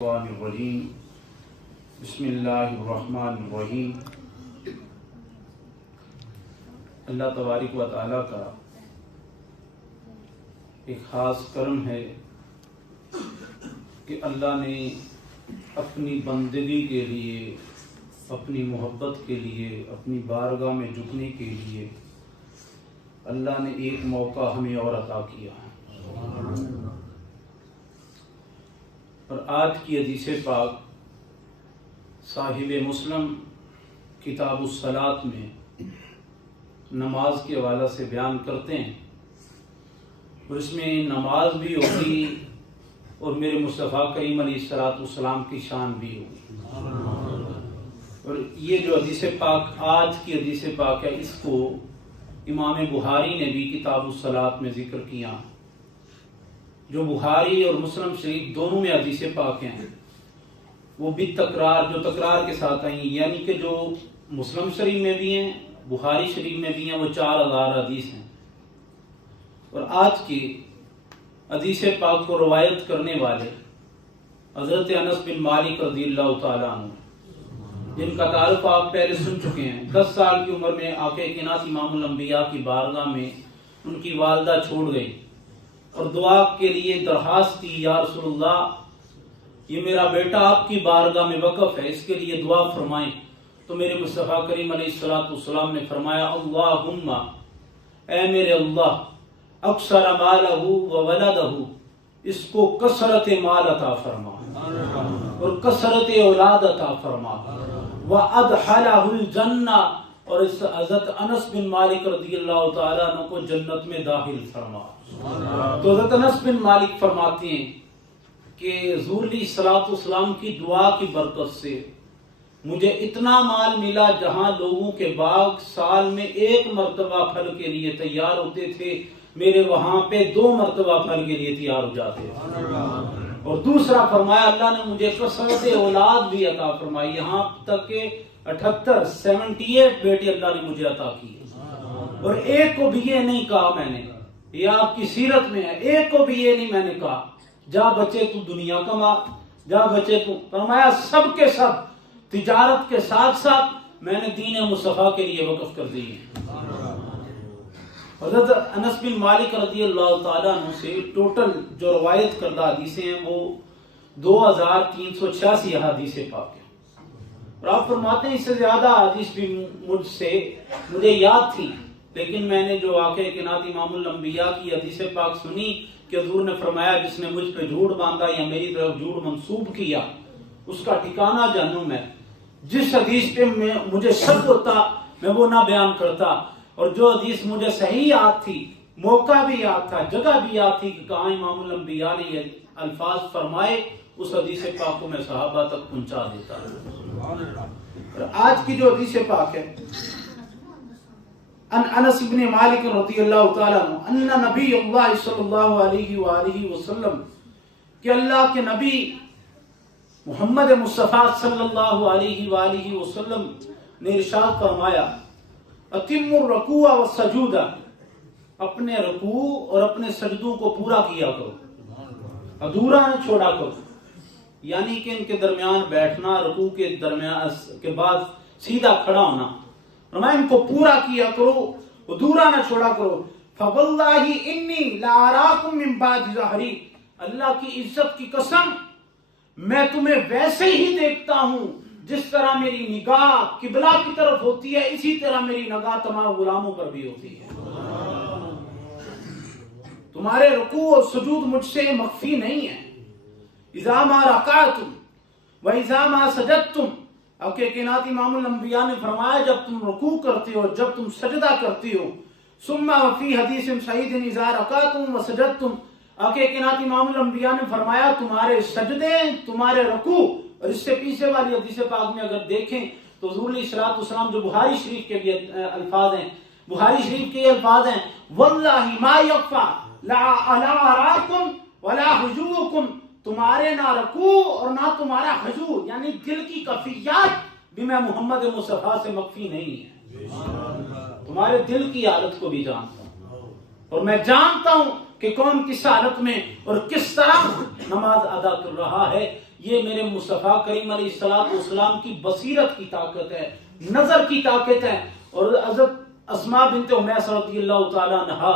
الرحیم بسم اللہ الرحمن الرحیم۔ اللہ تبارک و تعالیٰ کا ایک خاص کرم ہے کہ اللہ نے اپنی بندگی کے لیے، اپنی محبت کے لیے، اپنی بارگاہ میں جھکنے کے لیے اللہ نے ایک موقع ہمیں اور عطا کیا ہے۔ اور آج کی حدیث پاک صاحب مسلم کتاب الصلاۃ میں نماز کے حوالے سے بیان کرتے ہیں، اور اس میں نماز بھی ہوگی اور میرے مصطفیٰ کریم علیہ الصلاۃ والسلام کی شان بھی ہوگی۔ اور یہ جو حدیث پاک آج کی حدیث پاک ہے، اس کو امام بخاری نے بھی کتاب الصلاۃ میں ذکر کیا، جو بخاری اور مسلم شریف دونوں میں حدیث پاک ہیں، وہ بھی تکرار جو تکرار کے ساتھ آئی ہیں، یعنی کہ جو مسلم شریف میں بھی ہیں، بخاری شریف میں بھی ہیں، وہ 4000 حدیث ہیں۔ اور آج کی حدیث پاک کو روایت کرنے والے حضرت انس بن مالک رضی اللہ تعالیٰ عنہ، جن کا تعارف آپ پہلے سن چکے ہیں۔ 10 سال کی عمر میں آقا کائنات امام الانبیاء کی بارگاہ میں ان کی والدہ چھوڑ گئی اور دعا کے لیے درخواست کی، یا رسول اللہ، یہ میرا بیٹا آپ کی بارگاہ میں وقف ہے، اس کے لیے دعا فرمائیں۔ تو میرے مصطفیٰ کریم علیہ الصلوۃ والسلام نے فرمایا، اللہم، اے میرے اللہ، اکثر مالہ و ولدہ، اس کو کثرت مال عطا فرما اور کثرت اولاد عطا فرما، وادخلہ الجنہ، اور اس حضرت انس بن مالک رضی اللہ تعالیٰ عنہ کو جنت میں داخل فرما۔ تو حضرت انس بن مالک فرماتے ہیں کہ حضور علیہ الصلوۃ والسلام کی دعا کی برکت سے مجھے اتنا مال ملا، جہاں لوگوں کے باغ سال میں 1 مرتبہ پھل کے لیے تیار ہوتے تھے، میرے وہاں پہ 2 مرتبہ پھل کے لیے تیار ہو جاتے تھے۔ اور دوسرا فرمایا، اللہ نے مجھے کثرت اولاد بھی عطا فرمائی، یہاں تک کہ 78 بیٹے اللہ نے مجھے عطا کیے، اور ایک کو بھی یہ نہیں کہا میں نے، یہ آپ کی سیرت میں ہے، ایک کو بھی یہ نہیں میں نے کہا جا بچے تو دنیا کما، جا بچے تو، فرمایا سب کے سب تجارت کے ساتھ ساتھ میں نے دین مصطفیٰ کے لیے وقف کر دی ہے۔ حضرت انس بن مالک رضی اللہ تعالیٰ عنہ سے ٹوٹل جو روایت کردہ حدیثیں ہیں وہ 2386 حدیث پاک ہیں، اور آپ فرماتے ہیں اس سے زیادہ حدیث بھی مجھے یاد تھی، لیکن میں نے جو آقا کائنات امام الانبیاء کی حدیث پاک سنی کہ حضور نے فرمایا، جس نے مجھ پہ جھوٹ باندھا یا میری طرف جھوٹ منسوب کیا، اس کا ٹھکانہ جہنم ہے۔ جس حدیث پہ مجھے شک ہوتا میں وہ نہ بیان کرتا، اور جو حدیث مجھے صحیح یاد تھی، موقع بھی یاد تھا، جگہ بھی یاد تھی کہ کہاں امام الانبیاء نے یہ الفاظ فرمائے، اس حدیث پاک کو میں صحابہ تک پہنچا دیتا۔ اور آج کی جو حدیث پاک ہے، انس بن مالک رضی اللہ تعالیٰ عنہ، ان نبی اللہ صلی اللہ علیہ وآلہ وسلم، کہ اللہ کے نبی محمد مصطفیٰ صلی اللہ علیہ وآلہ وسلم نے ارشاد فرمایا، اتم الرکوع والسجود، اپنے رکوع اور اپنے سجدوں کو پورا کیا کرو، ادھورا نہ چھوڑا کرو، یعنی کہ ان کے درمیان بیٹھنا، رکوع کے درمیان کے بعد سیدھا کھڑا ہونا، فرمایا ان کو پورا کیا کرو، ادھورا نہ چھوڑا کرو۔ فواللہ انی لاراکم من بعد ظہری، اللہ کی عزت کی قسم، میں تمہیں ویسے ہی دیکھتا ہوں جس طرح میری نگاہ قبلہ کی طرف ہوتی ہے، اسی طرح میری نگاہ تمام غلاموں پر بھی ہوتی ہے۔ تمہارے رکوع اور سجود مجھ سے مخفی نہیں ہے۔ اذا ما رکعتم و اذا ما سجدتم، آقا کائنات امام الانبیاء نے فرمایا، جب تم رکوع کرتے ہو، جب تم سجدہ کرتے ہو، ثم فی حدیث صحیح اذا رکعتم و سجدتم، آقا کائنات امام الانبیاء نے فرمایا تمہارے سجدے، تمہارے رکوع، اور اس سے پیچھے والی حدیث پاک میں اگر دیکھیں تو حضور علیہ الصلوۃ والسلام جو بخاری شریف کے بھی الفاظ ہیں، بخاری شریف کے یہ الفاظ ہیں، واللہ ما یخفی لا اراکم ولا خشوعکم، تمہارے نہ رکوع اور نہ تمہارا خشوع، یعنی دل کی کیفیات بھی میں محمد مصطفیٰ سے مخفی نہیں ہے۔ تمہارے دل کی حالت کو بھی جانتا ہوں، اور میں جانتا ہوں کہ کون کس حالت میں اور کس طرح نماز ادا کر رہا ہے، یہ میرے مصطفیٰ کریم علیہ السلام کی بصیرت کی طاقت ہے، نظر کی طاقت ہے۔ اور حضرت اسماء بنت امیس رضی اللہ تعالی عنہا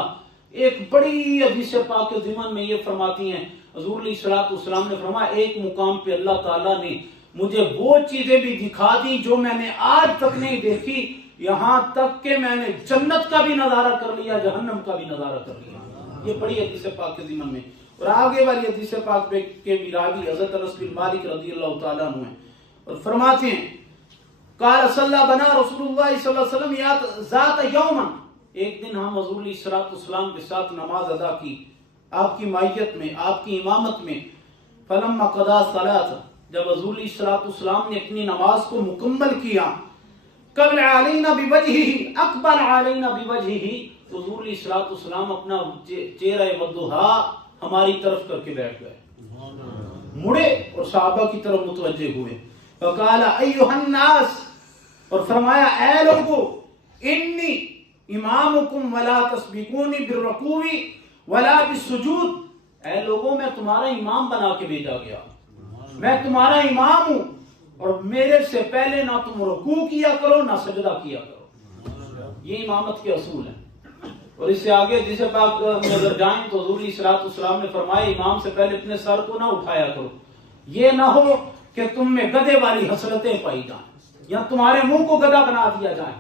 ایک بڑی حدیث پاک کے ضمن میں یہ فرماتی ہیں، حضور علیہ السلام نے فرمایا ایک مقام پہ اللہ تعالیٰ نے مجھے وہ چیزیں بھی دکھا دی جو میں نے آج تک نہیں دیکھی، یہاں تک کہ میں نے جنت کا بھی نظارہ کر لیا، جہنم کا بھی نظارہ کر لیا۔ یہ بڑی حدیث پاک کے ضمن میں۔ اور آگے والی حدیث پاک کے بھی راوی حضرت انس بن مالک رضی اللہ تعالیٰ عنہ ہیں اور فرماتے ہیں قال صلی بنا رسول اللہ صلی اللہ علیہ وسلم ذات یوما، ایک دن ہم حضور علیہ السلام کے ساتھ نماز ادا کی، آپ کی مائیت میں، آپ کی امامت میں۔ فلما قضا الصلاۃ، جب حضور علیہ السلام نے اپنی نماز کو مکمل کیا، قبل علینا بوجہہ، اقبل علینا بوجہہ، حضور علیہ السلام اپنا چہرہ والضحیٰ ہماری طرف کر کے بیٹھ گئے، مڑے اور صحابہ کی طرف متوجہ ہوئے۔ فقال ایھا الناس، اور فرمایا اے لوگو، انی امامکم ولا تسبقونی بالرکوع ولا بالسجود، اے لوگوں میں تمہارا امام بنا کے بھیجا گیا، میں تمہارا امام ہوں، اور میرے سے پہلے نہ تم رکوع کیا کرو نہ سجدہ کیا کرو۔ یہ امامت کے اصول ہیں۔ اور اس سے آگے جسے پاک میں اگر جائیں تو حضور علیہ السلام نے فرمایا امام سے پہلے اپنے سر کو نہ اٹھایا کرو، یہ نہ ہو کہ تم میں گدھے والی حسرتیں پائی جائیں یا تمہارے منہ کو گدھا بنا دیا جائے۔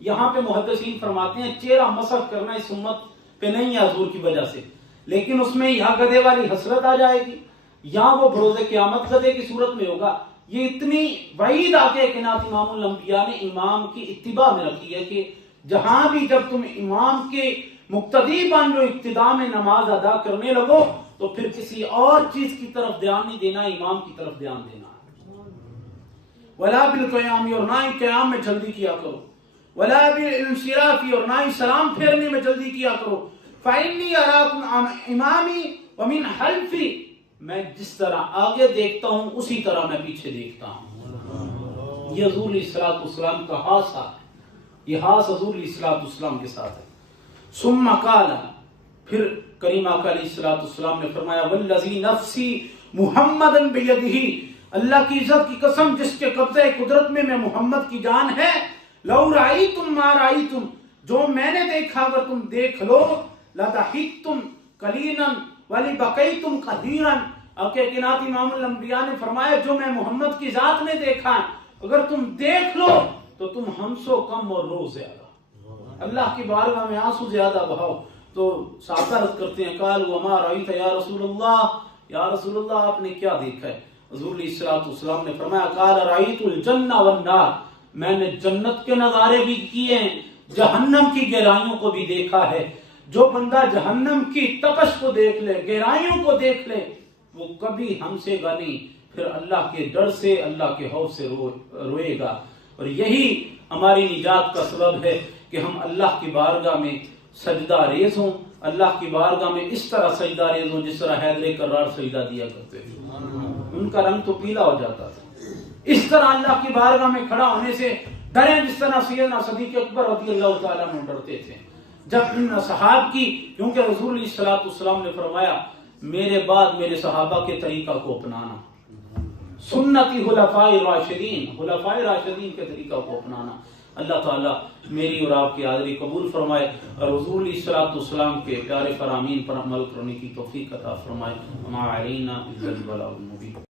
یہاں پہ محدثین فرماتے ہیں چہرہ مسح کرنا اس امت پہ نہیں ہے حضور کی وجہ سے، لیکن اس میں یہاں گدھے والی حسرت آ جائے گی، یہاں وہ بروز قیامت گدھے کی صورت میں ہوگا۔ یہ اتنی وعید آگے کائنات امام الانبیاء نے امام کی اتباع میں رکھی ہے کہ جہاں بھی جب تم امام کے مقتدی بن جو اقتداء میں نماز ادا کرنے لگو تو پھر کسی اور چیز کی طرف دھیان نہیں دینا، امام کی طرف دھیان دینا۔ ولا بالقیام، اور نہ ہی قیام میں جلدی کیا کرو، ولا بالانصراف، اور نہ ہی سلام پھیرنے میں جلدی کیا کرو۔ فإنی اراکم امامی ومن خلفی، میں جس طرح آگے دیکھتا ہوں اسی طرح میں پیچھے دیکھتا ہوں۔ یہ حضور علیہ السلام کا خاص ہے، یہ خاص حضور علیہ السلام کے ساتھ ہے۔ ثم قال، پھر کریم آقا علیہ السلام نے فرمایا والذی نفسی محمد بیدہ، اللہ کی عزت کی قسم جس کے قبضہ قدرت میں محمد کی جان ہے، لو رأیتم ما رأیتم، جو میں نے دیکھا اگر تم دیکھ لو، لضحکتم قلیلا ولبکیتم کثیرا، کائنات امام الانبیاء نے فرمایا جو میں محمد کی ذات نے دیکھا اگر تم دیکھ لو تو تم ہمسو کم اور رو زیادہ، اللہ کی بارگاہ میں آنسو زیادہ بہاؤ۔ تو صحابہ عرض کرتے ہیں قال وما رأیت یا رسول اللہ، یا رسول اللہ آپ نے کیا دیکھا ہے؟ حضور علیہ السلام نے فرمایا قال رأیت الجنہ والنار، میں نے جنت کے نظارے بھی کیے ہیں، جہنم کی گہرائیوں کو بھی دیکھا ہے۔ جو بندہ جہنم کی تپش کو دیکھ لے، گہرائیوں کو دیکھ لے، وہ کبھی ہنسے گا نہیں، پھر اللہ کے ڈر سے، اللہ کے خوف سے روئے گا۔ اور یہی ہماری نجات کا سبب ہے کہ ہم اللہ کی بارگاہ میں سجدہ ریز ہوں، اللہ کی بارگاہ میں اس طرح سجدہ ریز ہوں جس طرح حیدر کرار سجدہ دیا کرتے تھے، ان کا رنگ تو پیلا ہو جاتا تھا۔ اس طرح اللہ کی بارگاہ میں کھڑا ہونے سے ڈریں جس طرح سیدنا صدیق اکبر رضی اللہ تعالیٰ عنہ ڈرتے تھے جب ان صحابہ کی، کیونکہ حضور علیہ السلام نے فرمایا میرے بعد میرے صحابہ کے طریقہ کو اپنانا، سنتی خلفاء راشدین، خلفاء راشدین کے طریقہ کو اپنانا۔ اللہ تعالیٰ میری اور آپ کی حاضری قبول فرمائے اور حضور علیہ السلام کے پیارے فرامین پر عمل کرنے کی توفیق عطا فرمائے۔ وما علینا الا البلاغ المبین۔